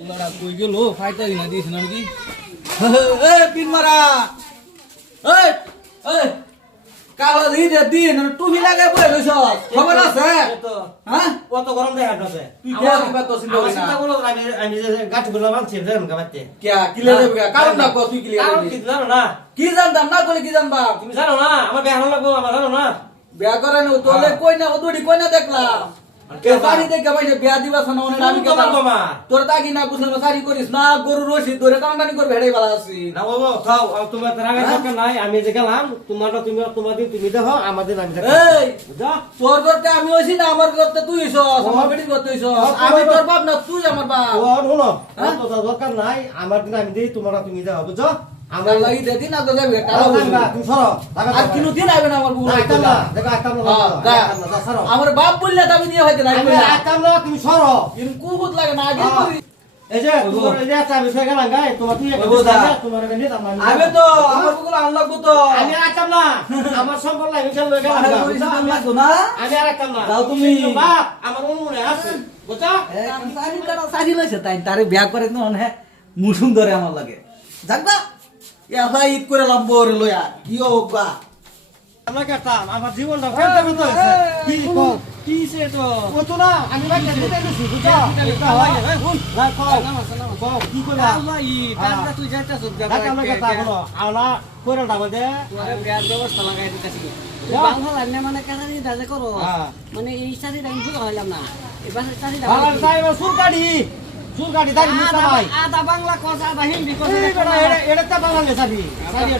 ওলারা কই গেল ফাইটা দিনা দিছ নাকি এ পিন মারা এই এই কালো দিদে দিন টুপি লাগাই বই লইছ খবর আছে হ্যাঁ কত গরম দেয় হাঁটছে তুই কে দিবা তো চিন্তা করিস না চিন্তা করো আমি যে গাঠি গুলো বানছি রেন গাবাতে কে কিলে দেবে কারণ না কত তুই কিলে কারণ কি জানো না কি জানতাম না কইলে কি জানতাম তুমি জানো না আমার বিয়া হলো লাগবো আমার জানো না বিয়া করে না তোলে কই না ওদুড়ি কই না দেখলাম কে বাড়ি দেখে ভাই বিয়া দিবা শোনা ওনে আমি কে তোর তাকি না বুঝলাম সারি করিস না গরু রশি ধরে টানাটানি করবে হেড়াই বালা আছি না বাবা খাও তোমার রাগা দরকার নাই আমি যে গেলাম তোমারটা তুমি দেখো আমাদের আমি দেখো এই যা তোর করতে আমি হইছি না আমার করতে তুই হইছ আমার বেটি করতে হইছ আমি তোর বাপ না তুই আমার বাপ ও হলো তো দরকার নাই আমার দিন আমি দেই তোমারটা তুমি দাও বুঝছো আমরা লাগি দে দিন আগে যাবে কালো তুমি সরো আর কিনো দিন আইবে না আমার বুড়ো আইতাম না দেখো আইতাম না সরো আমার বাপ বললে তো আমি নিয়ে হইতে না আইতাম না তুমি সরো কিন্তু কুকুত লাগে না আগে করি এই যে তোমার এই যে একটা বিষয় গেলাম গায় তোমার তুই একটা তোমার এনে নিতাম না আবে তো আমার বুকুল আনলাগো তো আমি আইতাম না আমার সম্পর্ক লাগে চল গেলাম আমি লাগো না আমি আর আইতাম না যাও তুমি বাপ আমার মনে আছে বুঝছো সারি কাটা সারি লইছে তাই তারে বিয়া করে না মানে মুসুম ধরে আমার লাগে যাকবা এলা ঈদ করে লম্বর লয়া কি হোকা আমরা কাটাম আমার জীবনটা কেমন মতো হইছে কি কও কি সে তো ও তো না আমি বাইরে দিতে গেছি বুঝছো এটা হয় না কও কি কইলা আল্লাহ ঈদ তারপরে তুই যাইতাছ আমরা কাটা হলো আলা কইরা দাবদে তোরে বিয়ার ব্যবস্থা লাগাই দিতেছি বাংলা লাইনে মানে কাটারি দাজে করো মানে এই সারি দাম পুরো হইলাম না এবার সারি দাম বাংলা সাইবা সুরকাড়ি দাই মিটা ভাই আদা বাংলা কথা আদা হিন্দি কথা এটা তো বাংলা সাবি সাবি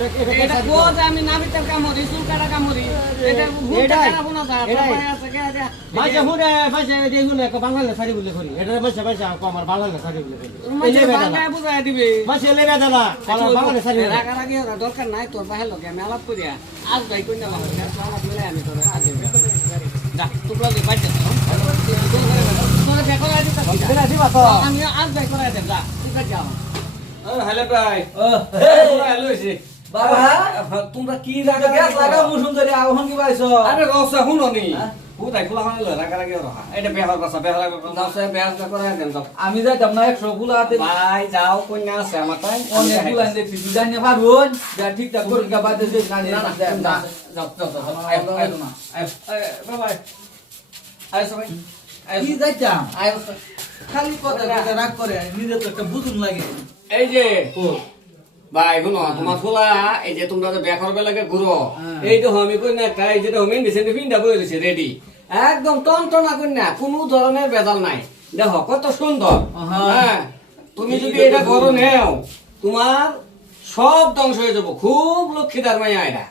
এটা কোজ আমি নাবিতে কামড়ি সুলকাটা কামড়ি এটা ভুলটা কামড় না তারপরে আছে কে এটা মাঝে হুনে মাঝে দেখুন এক বাংলা সারি বলে করি এটা মাঝে মাঝে আমার বাংলা সারি বলে করি মাঝে বাংলা বুঝাই দিবে মাঝে লেবে দালা বাংলা সারি রাগারাগি দরকার নাই তোর বাহির লগে আমি আলাপ করিয়া আজ ভাই কইনা বাবা আলাপ মিলে আমি তোর আজ যা তোমরা যে বাইতে তোরা দেখো আমি আজ ভাই করাই দেব যা ঠিক আছে যাও হ্যালো ভাই হ্যালো এসে বাবা তোমরা কি রাগা গ্যাস লাগা মুসুম ধরে আহন কি পাইছো আরে রসা শুনোনি কোথায় খোলা হয় রাগারাগি রহা এটা বেহার বাসা বেহার দাসে বেয়াস না করাই দেন তো আমি যাইতাম না 100 গুলা হাতে ভাই যাও কন্যা আছে আমার তাই অনেক গুলা দেখছি ডিজাইন না পারুন যা ঠিকঠাক করে গা বাদে যে না যাও বাই আয় সবাই কি যাইতাম খালি কথা কথা রাগ করে নিজে তো একটা বুঝুন লাগে এই যে ভাই শুনো তোমার খোলা এই যে তোমরা যে বেকার বেলাকে ঘুরো এই তো আমি কন্যা একটা এই যে হোমেন দিছে ফিন্ডা বই রয়েছে রেডি একদম টনটনা কন্যা কোনো ধরনের বেজাল নাই দেখো কত সুন্দর হ্যাঁ তুমি যদি এটা করো নেও তোমার সব ধ্বংস হয়ে যাবো খুব লক্ষ্মীদার মাইয়া এটা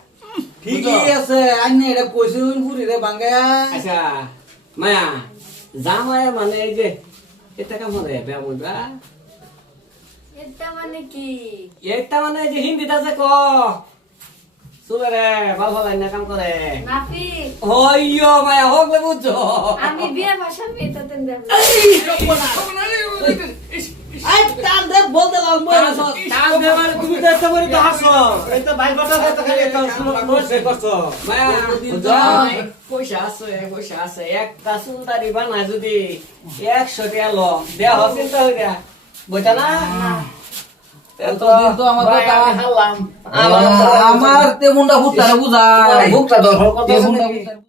ঠিকই আছে আইনে এটা কইছুন পুরি রে বাঙ্গায়া আচ্ছা মায়া যা মায়া মানে এই যে এটা কেমন রে বেয়া বলবা এটা মানে কি এটা মানে এই যে হিন্দিটা যে ক চলে রে ভাল ভাল না কাম করে নাফি হইয়ো মায়া হগলে বুঝছো আমি বিয়ে ভাষা মেটাতে দেব আই টান দে বলতে লাল মই না টান দেবার তুমি তো এত বড় তো হাসো এই তো ভাই কথা তো খালি একটা শুনো বসে করছো মায়া পয়সা আছে একটা সুন্দরী বানায় যদি 100 টাকা লো দেয়া চিন্তা হইরা বুঝা না এতদিন তো আমার কথা হারলাম আমার তেমনটা ভুট্টা বুঝা ভুকটা দখল করতেছ